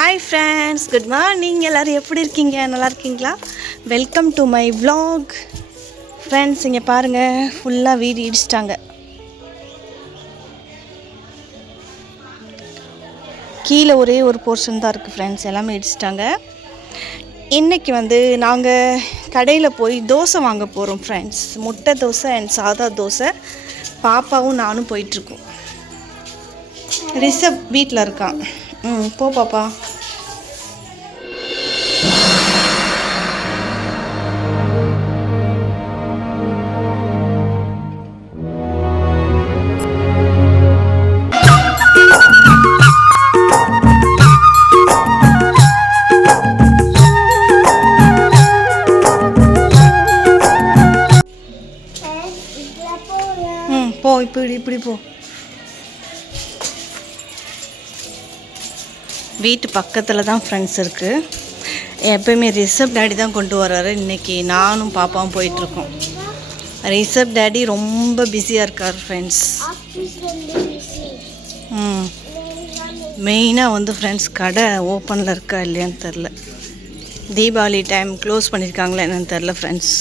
Hi friends, good morning. எல்லோரும் எப்படி இருக்கீங்க? நல்லா இருக்கீங்களா? Welcome to my vlog. Friends, இங்கே பாருங்கள், ஃபுல்லாக வீடு இடிச்சிட்டாங்க. கீழே ஒரே ஒரு போர்ஷன் தான் இருக்குது ஃப்ரெண்ட்ஸ், எல்லாமே இடிச்சிட்டாங்க. இன்றைக்கி நாங்கள் கடையில் போய் தோசை வாங்க போகிறோம் ஃப்ரெண்ட்ஸ். முட்டை தோசை அண்ட் சாதா தோசை. பாப்பாவும் நானும் போயிட்டுருக்கோம். ரிஷப் வீட்டில் இருக்கான். போ பாப்பா. போ, இப்படி போ. வீட்டு பக்கத்தில் தான் ஃப்ரெண்ட்ஸ் இருக்குது. எப்போயுமே ரிஷப் டேடி தான் கொண்டு வர்றாரு. இன்றைக்கி நானும் பாப்பாவும் போயிட்டுருக்கோம். ரிஷப் டேடி ரொம்ப பிஸியாக இருக்கார் ஃப்ரெண்ட்ஸ். மெயினாக ஃப்ரெண்ட்ஸ் கடை ஓப்பனில் இருக்கா இல்லையான்னு தெரில. தீபாவளி டைம் க்ளோஸ் பண்ணியிருக்காங்களா என்னன்னு தெரில ஃப்ரெண்ட்ஸ்.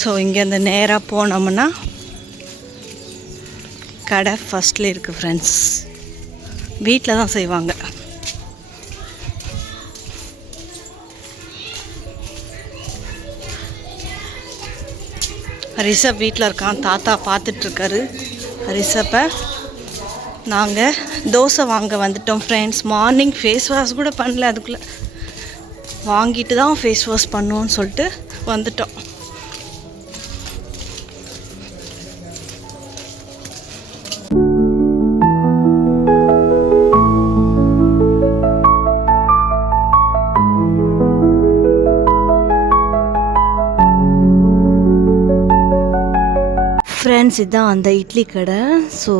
ஸோ இங்கேருந்து நேராக போனோம்னா கடை ஃபஸ்ட்டில் இருக்குது ஃப்ரெண்ட்ஸ். வீட்டில் தான் செய்வாங்க. ரிஷப் வீட்டில் இருக்கான். தாத்தா பார்த்துட்ருக்காரு ரிஷப்பை. நாங்கள் தோசை வாங்க வந்துட்டோம் ஃப்ரெண்ட்ஸ். மார்னிங் ஃபேஸ் வாஷ் கூட பண்ணல. அதுக்குள்ளே வாங்கிட்டு தான் ஃபேஸ் வாஷ் பண்ணுவோன்னு சொல்லிட்டு வந்துட்டோம். ஃப்ரெண்ட்ஸ், இதுதான் அந்த இட்லி கடை. ஸோ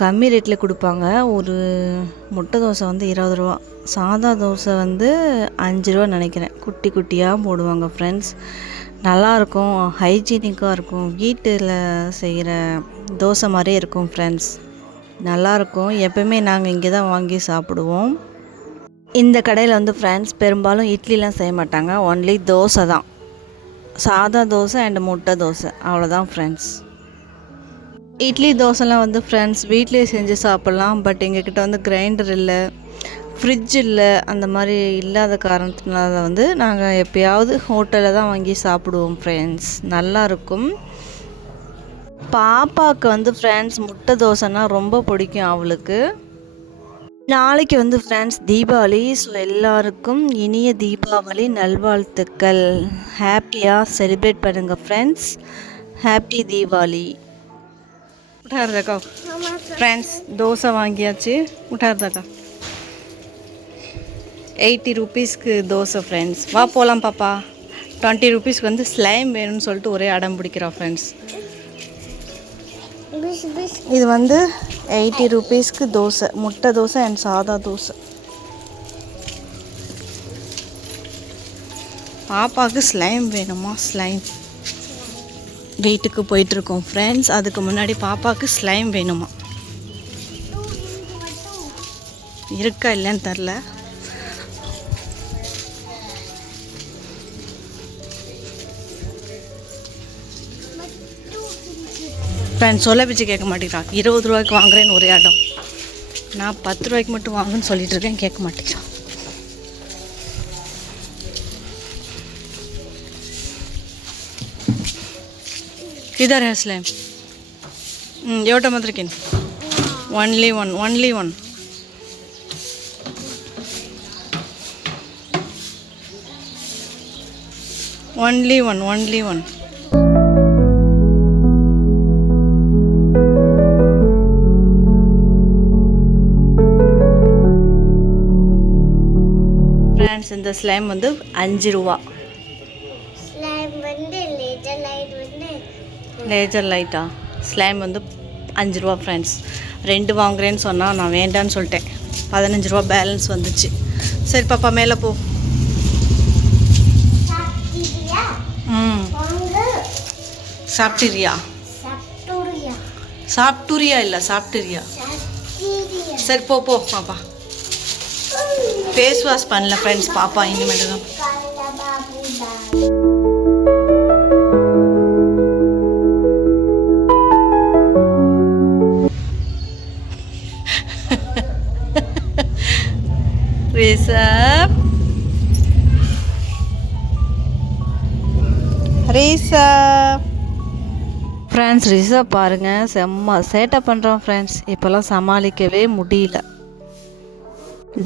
கம்மி ரேட்டில் கொடுப்பாங்க. ஒரு முட்டை தோசை 20 ரூபா, சாதா தோசை 5 ரூபா நினைக்கிறேன். குட்டி குட்டியாக போடுவாங்க ஃப்ரெண்ட்ஸ். நல்லாயிருக்கும், ஹைஜீனிக்காக இருக்கும். வீட்டில் செய்கிற தோசை மாதிரியே இருக்கும் ஃப்ரெண்ட்ஸ். நல்லாயிருக்கும். எப்போயுமே நாங்கள் இங்கே தான் வாங்கி சாப்பிடுவோம். இந்த கடையில் ஃப்ரெண்ட்ஸ் பெரும்பாலும் இட்லிலாம் செய்ய மாட்டாங்க. ஒன்லி தோசை தான். சாதா தோசை அண்ட் முட்டை தோசை, அவ்வளோதான் ஃப்ரெண்ட்ஸ். இட்லி தோசைலாம் ஃப்ரெண்ட்ஸ் வீட்லேயே செஞ்சு சாப்பிட்லாம். பட் எங்ககிட்ட கிரைண்டர் இல்லை, ஃப்ரிட்ஜ் இல்லை. அந்த மாதிரி இல்லாத காரணத்தினால நாங்கள் எப்போயாவது ஹோட்டலில் தான் வாங்கி சாப்பிடுவோம் ஃப்ரெண்ட்ஸ். நல்லாயிருக்கும். பாப்பாவுக்கு ஃப்ரெண்ட்ஸ் முட்டை தோசைன்னா ரொம்ப பிடிக்கும் அவளுக்கு. நாளைக்கு ஃப்ரெண்ட்ஸ் தீபாவளி. ஸோ எல்லாருக்கும் இனிய தீபாவளி நல்வாழ்த்துக்கள். ஹாப்பியாக செலிப்ரேட் பண்ணுங்கள் ஃப்ரெண்ட்ஸ். ஹாப்பி தீபாவளி. उठार देखो फ्रेंड्स, தோசை வாங்கியாச்சு. உட்டார் தாக்கா 80 ருபீஸ்க்கு தோசை ஃப்ரெண்ட்ஸ். வா போகலாம் பாப்பா. 20 ருபீஸ்க்கு ஸ்லைம் வேணும்னு சொல்லிட்டு ஒரே அடம் பிடிக்கிறா ஃப்ரெண்ட்ஸ். இது 80 ருபீஸ்க்கு தோசை, முட்டை தோசை அண்ட் சாதா தோசை. பாப்பாவுக்கு ஸ்லைம் வேணுமா? ஸ்லைம் வீட்டுக்கு போயிட்டுருக்கோம் ஃப்ரெண்ட்ஸ். அதுக்கு முன்னாடி பாப்பாவுக்கு ஸ்லைம் வேணுமா? இருக்கா இல்லைன்னு தெரில. ஃப்ரெண்ட்ஸ் சொல்ல பிச்சு கேட்க மாட்டேங்கிறான். 20 ரூபாய்க்கு வாங்குறேன்னு ஒரே இடம். நான் 10 ரூபாய்க்கு மட்டும் வாங்குன்னு சொல்லிட்டு இருக்கேன், கேட்க மாட்டேங்கிறான். किधर है स्लाइम? एवटा मात्र किन. Only one. Only one. Only one. Only one. Friends, இந்த ஸ்லைம் 5 ரூபா. ஸ்லைம் லேசர் லைட்டா ஸ்லைம் 5 ரூபா ஃப்ரெண்ட்ஸ். 2 வாங்குறேன்னு சொன்னால் நான் வேண்டான்னு சொல்லிட்டேன். 15 ரூபா பேலன்ஸ் வந்துச்சு. சரி பாப்பா மேலே போ. சாப்பிட்டுறியா? சாப்பிட்டுறியா இல்லை சாப்பிட்டுறியா? சரி போ போ பாப்பா. ஃபேஸ் வாஷ் பண்ணல ஃப்ரெண்ட்ஸ் பாப்பா இனிமேட்டு தான். ரிஷப் ரிஷப் ஃப்ரெண்ட்ஸ் ரிஷப் பாருங்கள் செம்ம சேட்டை பண்ணுறான் ஃப்ரெண்ட்ஸ். இப்போல்லாம் சமாளிக்கவே முடியல.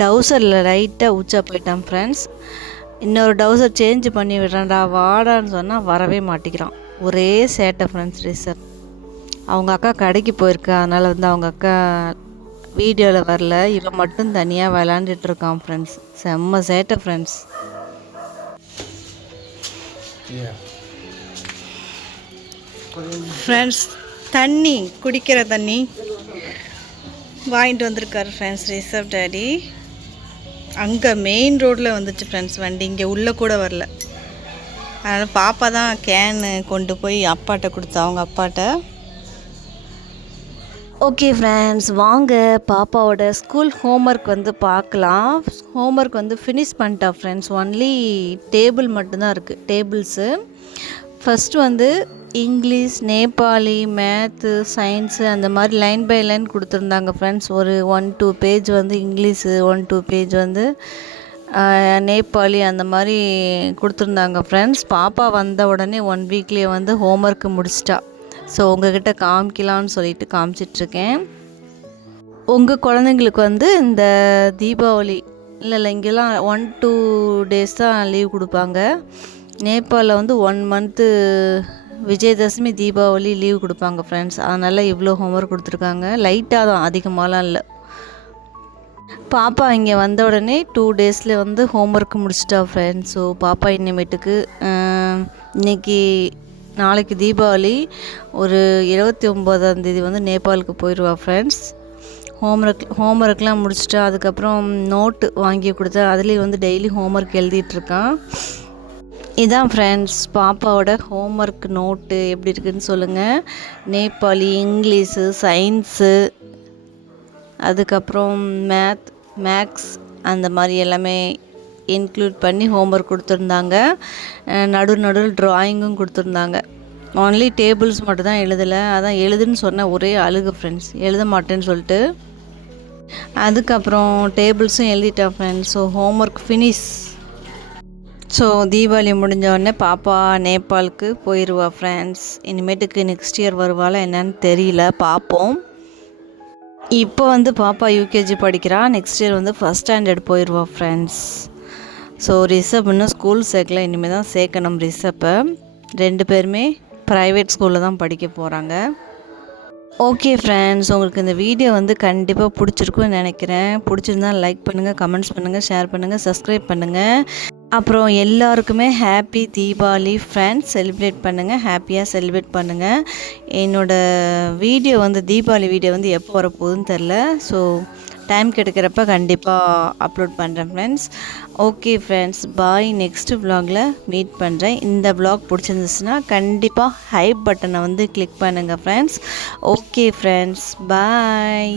டவுசரில் லைட்டாக ஊச்சா போயிட்டான் ஃப்ரெண்ட்ஸ். இன்னொரு டவுசர் சேஞ்ச் பண்ணி விடுறான்டா வாடான்னு சொன்னால் வரவே மாட்டேங்கிறான். ஒரே சேட்டை ஃப்ரெண்ட்ஸ் ரிஷப். அவங்க அக்கா கடைக்கு போயிருக்கா, அதனால் வந்து அவங்க அக்கா வீடியோவில் வரல. இவன் மட்டும் தனியாக விளாண்டுட்டு இருக்கான் ஃப்ரெண்ட்ஸ். செம்ம சேட்டை ஃப்ரெண்ட்ஸ். ஃப்ரெண்ட்ஸ் தண்ணி குடிக்கிற தண்ணி வாங்கிட்டு வந்திருக்காரு ஃப்ரெண்ட்ஸ் ரிஷப் டேடி. அங்கே மெயின் ரோட்டில் வந்துச்சு ஃப்ரெண்ட்ஸ் வண்டி, இங்கே உள்ளே கூட வரல. அதனால் பாப்பா தான் கேனு கொண்டு போய் அப்பாட்ட கொடுத்தா, அவங்க அப்பாட்ட. ஓகே ஃப்ரெண்ட்ஸ் வாங்க பாப்பாவோட ஸ்கூல் ஹோம்ஒர்க் வந்து பார்க்கலாம். ஹோம்ஒர்க் வந்து ஃபினிஷ் பண்ணிட்டா ஃப்ரெண்ட்ஸ். ஒன்லி டேபிள் மட்டும்தான் இருக்குது, டேபிள்ஸு. ஃபஸ்ட்டு வந்து இங்கிலீஷ், நேபாளி, மேத்து, சயின்ஸு அந்த மாதிரி லைன் பை லைன் கொடுத்துருந்தாங்க ஃப்ரெண்ட்ஸ். ஒரு 1-2 பேஜ் வந்து இங்கிலீஷு, 1-2 பேஜ் வந்து நேபாளி அந்த மாதிரி கொடுத்துருந்தாங்க ஃப்ரெண்ட்ஸ். பாப்பா வந்த உடனே 1 வீக்லேயே வந்து ஹோம்ஒர்க்கு முடிச்சிட்டா. ஸோ உங்கள்கிட்ட காமிக்கலான்னு சொல்லிட்டு காமிச்சிட்ருக்கேன். உங்கள் குழந்தைங்களுக்கு வந்து இந்த தீபாவளி இல்லை இங்கெல்லாம் 1-2 டேஸ் தான் லீவ் கொடுப்பாங்க. நேபாளில் வந்து 1 மந்த்து விஜயதசமி தீபாவளி லீவ் கொடுப்பாங்க ஃப்ரெண்ட்ஸ். அதனால் இவ்வளோ ஹோம்ஒர்க் கொடுத்துருக்காங்க. லைட்டாக தான், அதிகமாகலாம் இல்லை. பாப்பா இங்கே வந்த உடனே 2 டேஸில் வந்து ஹோம்ஒர்க் முடிச்சிட்டா ஃப்ரெண்ட்ஸ். ஸோ பாப்பா இனிமேட்டுக்கு இன்றைக்கி நாளைக்கு தீபாவளி, ஒரு 29ஆம் தேதி வந்து நேபாளுக்கு போயிடுவா ஃப்ரெண்ட்ஸ். ஹோம்ஒர்க்லாம் முடிச்சிட்டா. அதுக்கப்புறம் நோட்டு வாங்கி கொடுத்தா, அதுலேயும் வந்து டெய்லி ஹோம்ஒர்க் எழுதிட்டுருக்கான். இதான் ஃப்ரெண்ட்ஸ் பாப்பாவோட ஹோம்ஒர்க் நோட்டு. எப்படி இருக்குதுன்னு சொல்லுங்கள். நேபாளி, இங்கிலீஷு, சயின்ஸு, அதுக்கப்புறம் மேக்ஸ் அந்த மாதிரி எல்லாமே இன்க்ளூட் பண்ணி ஹோம்ஒர்க் கொடுத்துருந்தாங்க. நடுவில் ட்ராயிங்கும் கொடுத்துருந்தாங்க. ஒன்லி டேபிள்ஸ் மட்டும் தான் எழுதலை. அதான் எழுதுன்னு சொன்ன ஒரே அழுகு ஃப்ரெண்ட்ஸ், எழுத மாட்டேன்னு சொல்லிட்டு. அதுக்கப்புறம் டேபிள்ஸும் எழுதிட்டேன் friends. So homework finish. So Deepavali முடிஞ்ச உடனே பாப்பா நேபாளுக்கு போயிடுவா ஃப்ரெண்ட்ஸ். இனிமேட்டுக்கு நெக்ஸ்ட் இயர் வருவாள் என்னன்னு தெரியல, பார்ப்போம். இப்போ வந்து பாப்பா யூகேஜி படிக்கிறா. நெக்ஸ்ட் இயர் வந்து ஃபஸ்ட் ஸ்டாண்டர்ட் போயிடுவா ஃப்ரெண்ட்ஸ். ஸோ ரிஷப் இன்னும் ஸ்கூல் சேர்க்கல, இனிமேல் தான் சேர்க்கணும் ரிஷப்பை. 2 பேருமே ப்ரைவேட் ஸ்கூலில் தான் படிக்க போகிறாங்க. ஓகே ஃப்ரெண்ட்ஸ், உங்களுக்கு இந்த வீடியோ வந்து கண்டிப்பாக பிடிச்சிருக்குன்னு நினைக்கிறேன். பிடிச்சிருந்தா லைக் பண்ணுங்கள், கமெண்ட்ஸ் பண்ணுங்கள், ஷேர் பண்ணுங்கள், சப்ஸ்கிரைப் பண்ணுங்கள். அப்புறம் எல்லாருக்குமே ஹாப்பி தீபாவளி ஃப்ரெண்ட்ஸ். செலிப்ரேட் பண்ணுங்கள், ஹாப்பியாக செலிப்ரேட் பண்ணுங்கள். என்னோடய வீடியோ வந்து தீபாவளி வீடியோ வந்து எப்போ வரப்போகுதுன்னு தெரில. ஸோ டைம் கிடைக்கிறப்ப கண்டிப்பாக அப்லோட் பண்ணுறேன் ஃப்ரெண்ட்ஸ். ஓகே ஃப்ரெண்ட்ஸ், பாய். நெக்ஸ்ட் vlogல மீட் பண்ணுறேன். இந்த vlog பிடிச்சிருந்துச்சுன்னா கண்டிப்பாக ஹைப் பட்டனை வந்து கிளிக் பண்ணுங்கள் ஃப்ரெண்ட்ஸ். ஓகே ஃப்ரெண்ட்ஸ், பாய்.